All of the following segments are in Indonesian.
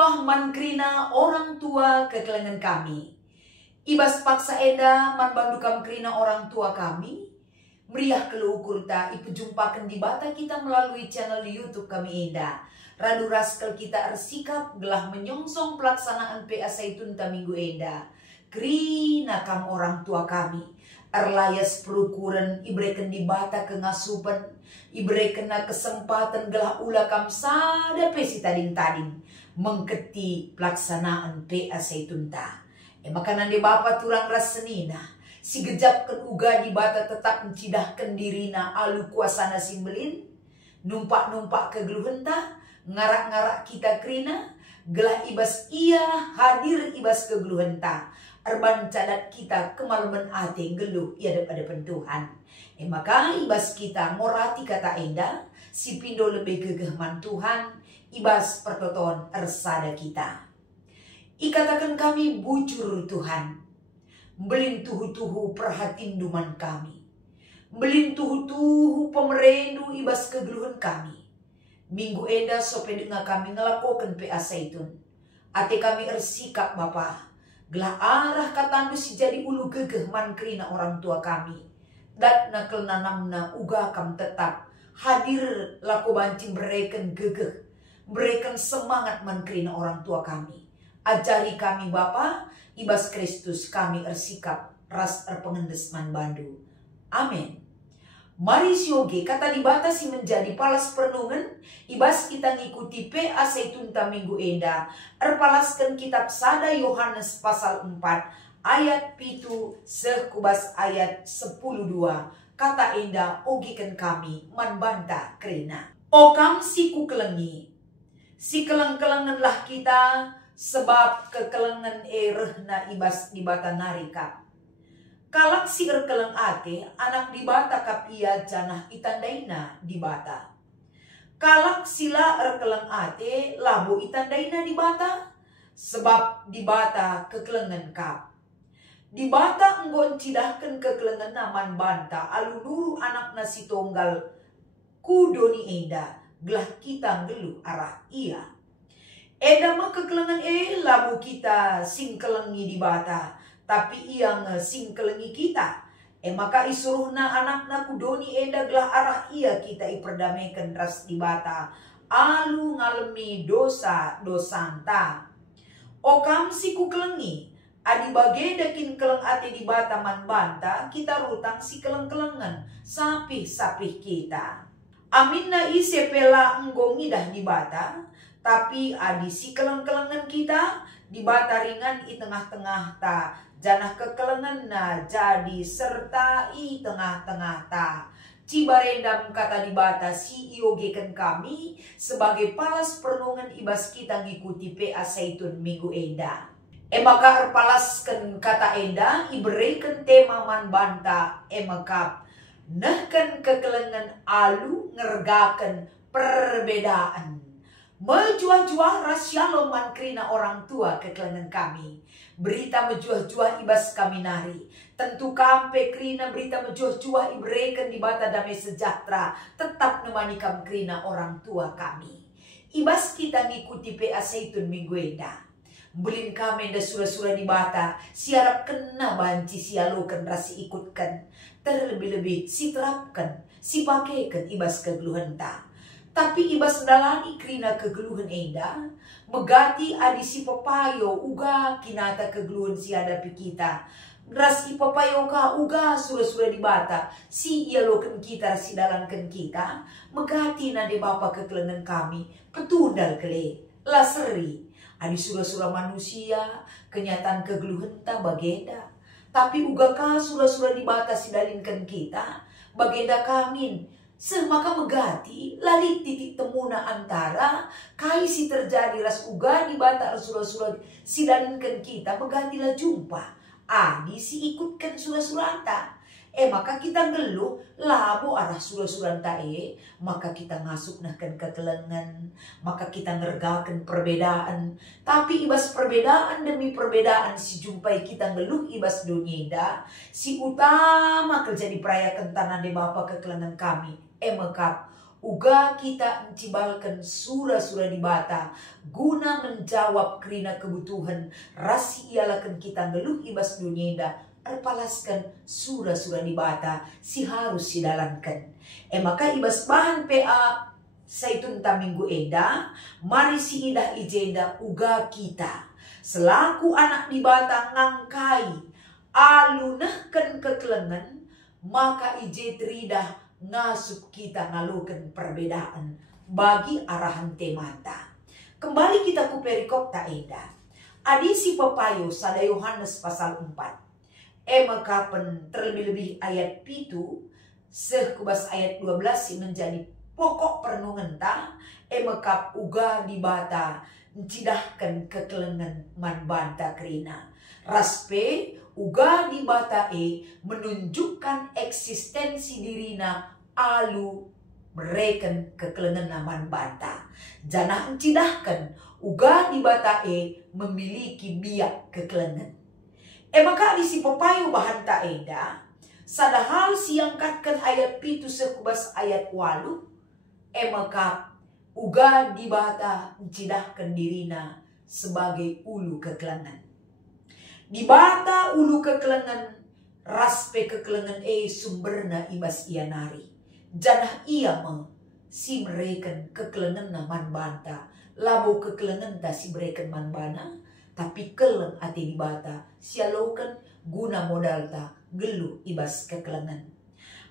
juah mankrina orang tua kekelengan kami. Ibas paksa enda man bandukam krina orang tua kami. Meriah keluukur ta ipujumpakan di bata kita melalui channel di YouTube kami enda. Radu raskel kita ersikap gelah menyongsong pelaksanaan PA Saitun ta minggu enda. Krina kam orang tua kami. Erlayas perukuran ibreken di bata kengasupan. Ibreken na kesempatan gelah ula kam sada pesi tading-tading. Mengketi pelaksanaan PA Saitun ta. Makanan di bapa turang ras senina. Si gejapkan uga di bata tetap mencidahkan dirina alu kuasana simbelin. Numpak-numpak kegeluhenta. Ngarak-ngarak kita krina. Gelah ibas ia hadir ibas kegeluhenta. Erban cadat kita kemalaman ate geluh ia daripada pentuhan. Maka ibas kita morati kata enda. Si pindo lebih gegehman Tuhan. Ibas pertoton ersada kita. Ikatakan kami bujur Tuhan. Belin tuhu-tuhu perhatinduman kami. Belin tuhu-tuhu pemerendu ibas kegeluhan kami. Minggu enda sope dengar kami ngelakokan PA Saitun. Ate kami ersikap Bapa. Gelah arah katandu si jadi ulu gegeh mankrina orang tua kami. Dat nakel nanamna uga kam tetap. Hadir laku bancing bereken gegeh. Berikan semangat mankrina orang tua kami. Ajari kami Bapa, ibas Kristus kami ersikap ras erpengendesman bandu. Amin. Mari sioge kata dibatasi menjadi palas perenungan. Ibas kita ngikuti PA Saitun ta minggu enda. Erpalaskan kitab sada Yohanes pasal 4 ayat pitu sekubas ayat 10:2. Kata enda ogikan kami manbanta krina. Okam siku kelengi. Si keleng-kelenganlah kita sebab kekelengan erehna ibas di bata narika. Kalak si erkeleng ate anak di bata kap ia janah itandaina di bata. Kalak sila erkeleng ate labu itandaina di bata sebab di bata kekelengan kap. Di bata enggon cidahkan kekelengan naman banta aluluru anak nasi tonggal kudoni enda. Gelah kita ngeluh arah ia. Eda mah kekelengan labu kita singkelengi di bata. Tapi ia singkelengi kita. Maka isuruhna anakna kudoni eda gelah arah ia kita iperdamaikan ras di bata. Alu ngalemi dosa dosanta. Okam si kukelengi. Adi bagedakin keleng ate di bata man banta. Kita rutang si keleng-kelengan. Sapih-sapih kita. Amin na ise pela enggongi dah di bata. Tapi adi si keleng-kelengan kita. Di bata ringan i tengah-tengah ta. Janah kekelengan na jadi serta i tengah-tengah ta. Cibarendam kata di bata si iogekan kami. Sebagai palas perenungan ibas kita ngikuti PA Saitun minggu enda. Maka erpalaskan kata enda. Iberikan tema man banta emakap. Nahkan kekelengan alu ngergakan perbedaan. Mejuah-juah rasyalo mankrina orang tua kekelengan kami. Berita mejuah-juah ibas kami nari. Tentu kampe krina berita mejuah-juah ibrekan di bata damai sejahtera. Tetap nemani kam krina orang tua kami. Ibas kita ngikuti PA Saitun minggu enda. Belin kami da sura-sura di bata. Siarap kena banci sialukan rasi ikutkan. Terlebih-lebih si terapkan, si pakaikan ibas kegeluhan ta. Tapi ibas dalani krina kegeluhan enda. Megati adi si papayo uga kinata kegeluhan si hadapi kita. Ras si papayo ka uga sura-sura di bata. Si ialokan kita si dalankan kita. Megati na di bapa kekelengan kami. Petundal kele, laseri. Adi sura-sura manusia, kenyataan kegeluhan ta bageda. Tapi uga ka sura-sura di bata sidalinkan kita. Bagenda kamin. Semaka megati lali titik temuna antara. Kai si terjadi ras uga di bata sura-sura sidalinkan kita. Begatilah jumpa. Adi si ikutkan sura-sura anta. Maka kita ngeluh labu arah sura-sura anta maka kita ngasuk nahkan kekelengan. Maka kita ngergakan perbedaan. Tapi ibas perbedaan demi perbedaan si jumpai kita ngeluh ibas dunia. Si utama kerja di perayakan tanah de bapa kekelengan kami. Mekap uga kita mencibalkan sura-sura di bata guna menjawab kerina kebutuhan rasi ialakan kita ngeluh ibas dunia erpalaskan sura-sura di bata si harus sidalankan. Maka ibas bahan PA saitun ta minggu enda mari si indah ijenda uga kita selaku anak di bata ngangkai alunahkan kekelengan, maka ije teridah ngasup kita ngalukan perbedaan bagi arahan temata. Kembali kita ku perikop ta eda. Adisi pepayo sada Yohanes pasal 4. Makapen terlebih-lebih ayat pitu sekubas ayat 12 si menjadi pokok perenungan ta. Makap uga di bata mencidahkan kekelengan man banta kerina. Raspe uga di bata menunjukkan eksistensi dirina alu mereken kekelengan naman bata. Janah encidahkan uga di bata memiliki biak kekelengan. Maka di si pepayu bahan ta eda sadahal siangkatkan ayat pitu sekubas ayat walu. Maka uga di bata encidahkan dirina sebagai ulu kekelengan. Di bata ulu kekelengan raspe kekelengan sumberna ibas ia nari. Janah ia si mereken kekelengan naman banta. Labo kekelengan ta si mereken man bana. Tapi keleng ati di bata sialokan guna modal ta gelu ibas kekelengan.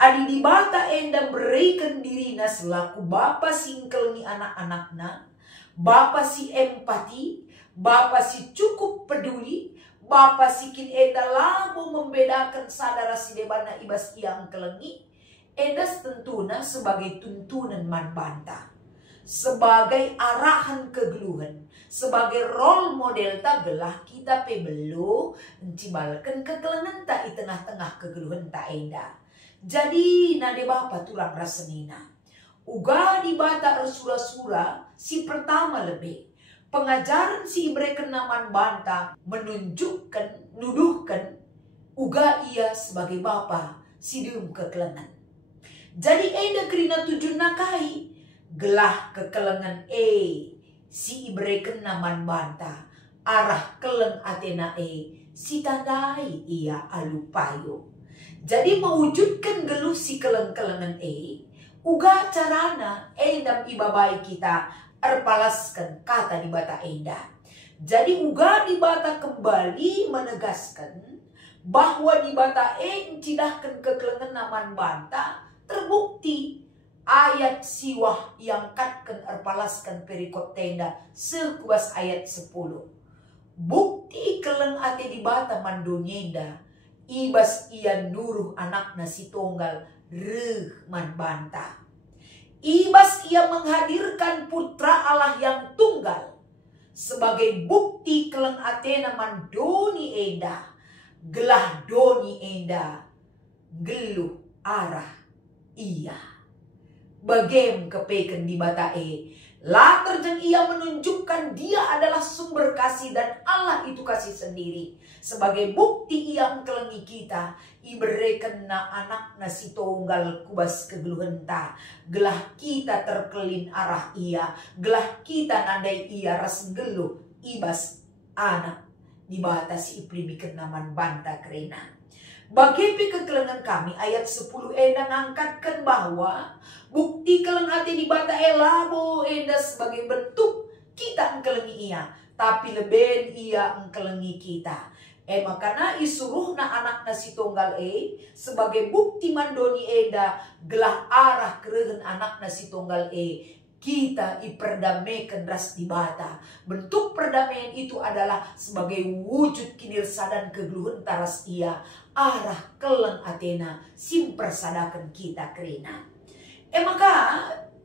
Adi di bata enda berikan dirina selaku bapa singkelengi anak-anakna. Bapa si empati. Bapa si cukup peduli. Bapa sikin eda labo membedakan sadara si debana ibas yang kelengi. Edas tentuna sebagai tuntunan man banta. Sebagai arahan kegeluhan. Sebagai role model ta gelah kita pebelo encibalkan kekelengan ta di tengah-tengah kegeluhan ta eda. Jadi nade bapa tulang rasenina. Uga di bata sura-sura si pertama lebih. Pengajaran si ibreken naman banta menunjukkan, nuduhkan uga ia sebagai bapa si dium kekelengan. Jadi eda kerina tujuan nakai gelah kekelengan si ibreken naman banta arah keleng atena si tandai ia alupayo. Jadi mewujudkan geluh si keleng-kelengan uga carana dam ibabai kita erpalaskan kata di bata enda. Jadi uga di bata kembali menegaskan bahwa di bata encidahkan kekelengan naman banta terbukti ayat siwah yang katkan erpalaskan perikop tenda sekubas ayat 10. Bukti keleng ate di bata mandonyenda ibas ia nuruh anakna si tonggal reh man banta. Ibas ia menghadirkan putra Allah yang tunggal sebagai bukti keleng atena man doni enda gelah doni enda geluh arah ia. Bagem kepeken di bata latar jeng ia menunjukkan dia adalah sumber kasih dan Allah itu kasih sendiri. Sebagai bukti ia mengkelengi kita, ibereken na anak na si tunggal kubas kegeluhan ta. Gelah kita terkelin arah ia, gelah kita nandai ia ras geluh ibas anak di batas iplimikan naman banta kerena. Bagi kekelengan kami ayat 10 eda ngangkatkan bahwa bukti keleng hati di bata elabo eda sebagai bentuk kita engkelengi ia, tapi lebih ia engkelengi kita. Makana isuruh na anak na si tunggal sebagai bukti mandoni eda gelah arah kerehen anak na si tunggal kita iperdamaikan ras di bata. Bentuk perdamaian itu adalah sebagai wujud kinirsadan kegeluhan taras ia arah keleng atena simpersadakan kita kerina. Maka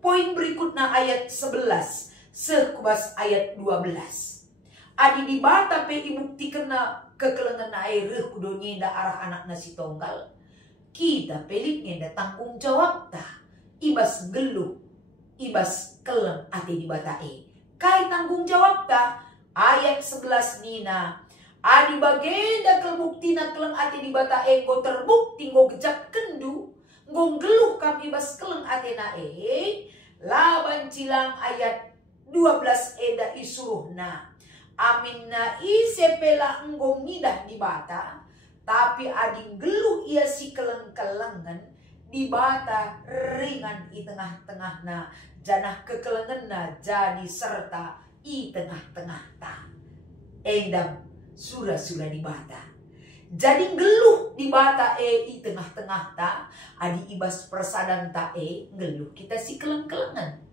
poin berikutnya ayat 11 sekubas ayat 12. Adi di bata pe ibukti kena kekelengan air kudonya da arah anak nasi tonggal. Kita peliknya da tanggung jawab ta ibas geluh ibas keleng ati di bata kai tanggung jawab ta ayat 11 nina. Adi bagenda kelbukti na keleng ati di bata go terbukti go gejak kendu Ngonggeluh kami bas keleng atena laban cilang ayat 12 eda isuruhna. Aminna isepela enggong ngidah di bata, tapi ading geluh ia si keleng-kelengan di bata ringan i tengah-tengahna, janah kekelengenna jadi serta i tengah-tengah ta. Endam sura-sura di bata. Jadi geluh di bata i tengah-tengah ta, adi ibas persadan ta geluh kita si keleng-kelengan.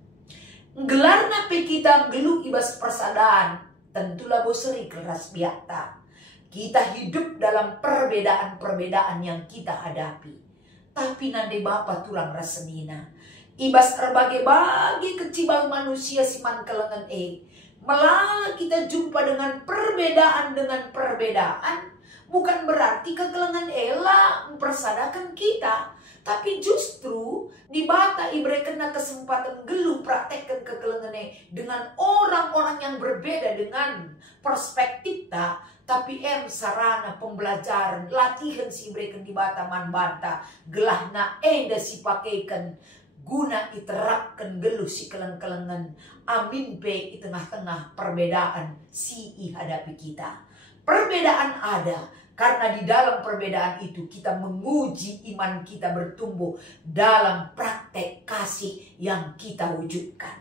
Gelarna pe kita geluh ibas persadaan, tentulah boseri keras biata. Kita hidup dalam perbedaan-perbedaan yang kita hadapi. Tapi nande Bapa tulang rasenina. Ibas berbagai-bagai kecibal manusia siman kelengan Malah kita jumpa dengan perbedaan bukan berarti kekelengan ela mempersadakan kita. Tapi justru di bata ibre kena kesempatan geluh praktekkan kekelengan dengan orang-orang yang berbeda dengan perspektif ta. Tapi sarana pembelajaran latihan si ibre di bata man banta gelahna enda si pakaikan guna iterapkan geluh si keleng-kelengan amin pe di tengah-tengah perbedaan si hadapi kita. Perbedaan ada karena di dalam perbedaan itu kita menguji iman kita bertumbuh dalam praktek kasih yang kita wujudkan.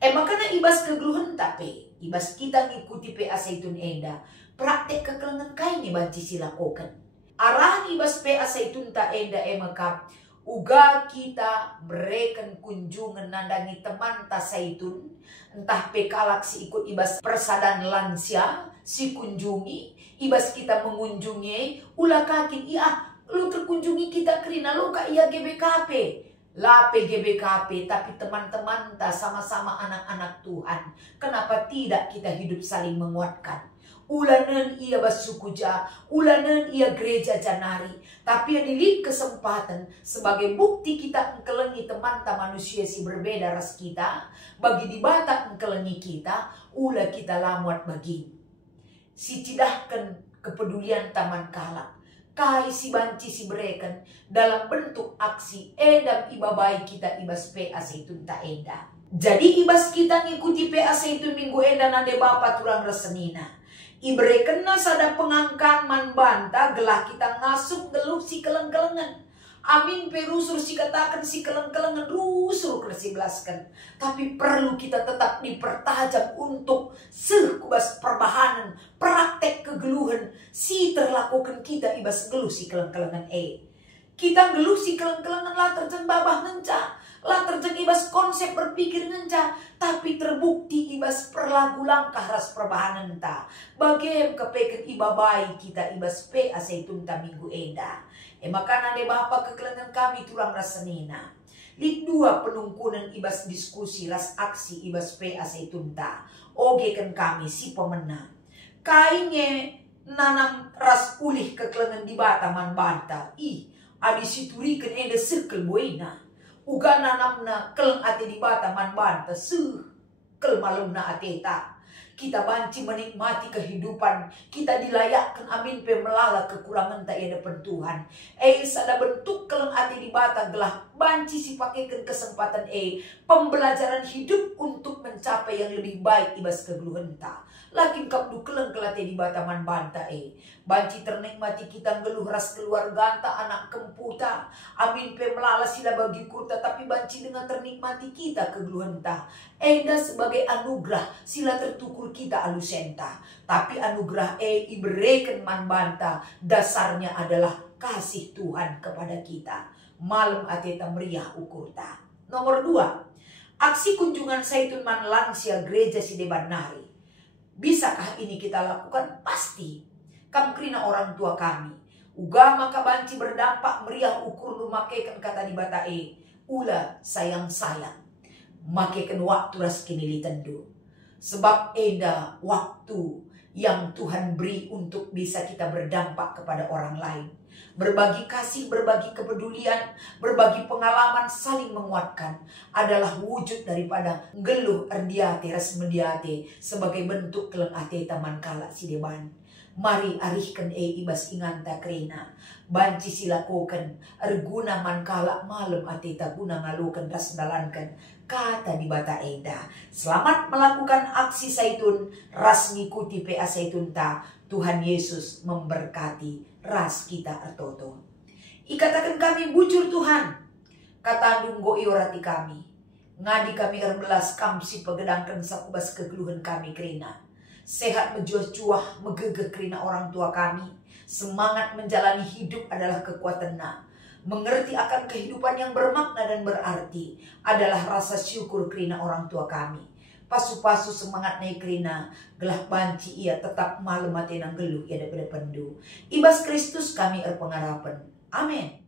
Makanya ibas kegeluhan tapi ibas kita ngikuti PA Zaitun enda praktek kekelengan kaini banci silakokan. Arahan ibas PA Zaitun ta enda makap uga kita berikan kunjungan nandangi teman ta Zaitun, entah pekalak si ikut ibas persadan lansia si kunjungi, ibas kita mengunjungi, ulah kakin lu terkunjungi kita kerina lu ka iya GBKP, lape GBKP, tapi teman-teman ta sama-sama anak-anak Tuhan, kenapa tidak kita hidup saling menguatkan? Ulanan ia basukuja, ulanan ia gereja janari. Tapi yang kesempatan sebagai bukti kita engkelengi teman ta manusia si berbeda ras kita, bagi di bata engkelengi kita, ulah kita lamuat bagi. Si cidahkan kepedulian taman kalak, kai si banci si bereken dalam bentuk aksi edam ibabai kita ibas PA Zaitun ta enda. Jadi ibas kita ngikuti PA Zaitun minggu enda nande Bapa tulang resenina. Ibre kena sada pengangkan man banta gelah kita ngasup geluh si keleng-kelengan. Amin perusur si katakan si keleng-kelengan rusur kersi belaskan. Tapi perlu kita tetap dipertajam untuk sekubas perbahanan praktek kegeluhan si terlakukan kita ibas geluh si keleng-kelengan Kita geluh si keleng-kelengan lah terjeng babah ngenca. Lah terjeng ibas konsep berpikir ngenca. Tapi terbukti ibas perlagu langkah ras perbahanan ta. Bagem kepeken ibabai kita ibas PA Zaitun ta minggu enda. Maka nade Bapa kekelengan kami tulang rasenina. Lit dua penungkunan ibas diskusi ras aksi ibas PA Zaitun ta. Ogekan kami si pemenang. Kainge nanam ras ulih kekelengan di bata man banta. Adi siturikan enda circle boina. Uga nanamna keleng ate di bata man banta kel malumna ateta. Kita banci menikmati kehidupan, kita dilayakkan amin pe melala kekurangan tak ada pentuhan. Sada bentuk keleng ate di bata gelah banci si pakaikan kesempatan pembelajaran hidup untuk mencapai yang lebih baik ibas kegeluhan ta. Lakin kapdu keleng kelate di bata man banta banci ternikmati kita geluh ras keluarga ta anak kemputa. Amin pe melala sila bagi kurta tapi banci dengan ternikmati kita kegeluhan ta. Enda sebagai anugerah sila tertukur kita alusenta. Tapi anugerah iberikan man banta dasarnya adalah kasih Tuhan kepada kita. Malam ateta meriah ukurta. Nomor 2, aksi kunjungan Zaitun man lansia gereja si Debanari. Bisakah ini kita lakukan? Pasti. Kamkrina orang tua kami. Uga maka banci berdampak meriah ukur lumakaikan kata di bata ula sayang-sayang. Makaikan waktu ras kinili tendu. Sebab eda waktu yang Tuhan beri untuk bisa kita berdampak kepada orang lain. Berbagi kasih, berbagi kepedulian, berbagi pengalaman, saling menguatkan adalah wujud daripada geluh erdiate ras mediate sebagai bentuk keleng ate taman kala si deban. Mari arihkan ibas inganta krena. Banci silakoken. Erguna man kalak malam atita guna ngalukan ras dalankan. Kata di bata eda. Selamat melakukan aksi saitun. Ras ngikuti PA saitun ta. Tuhan Yesus memberkati ras kita ertoto. Ikatakan kami bujur Tuhan. Kata nunggo iorati kami. Ngadi kami erbelas kamsi pegedangkan sakubas kegeluhan kami krena. Sehat menjuah-juah megegeh kerina orang tua kami. Semangat menjalani hidup adalah kekuatannya. Mengerti akan kehidupan yang bermakna dan berarti adalah rasa syukur kerina orang tua kami. Pasu-pasu semangat naik kerina gelah banci ia tetap malu mati nang geluh ia daripada pendu. Ibas Kristus kami erpengarapan. Amin.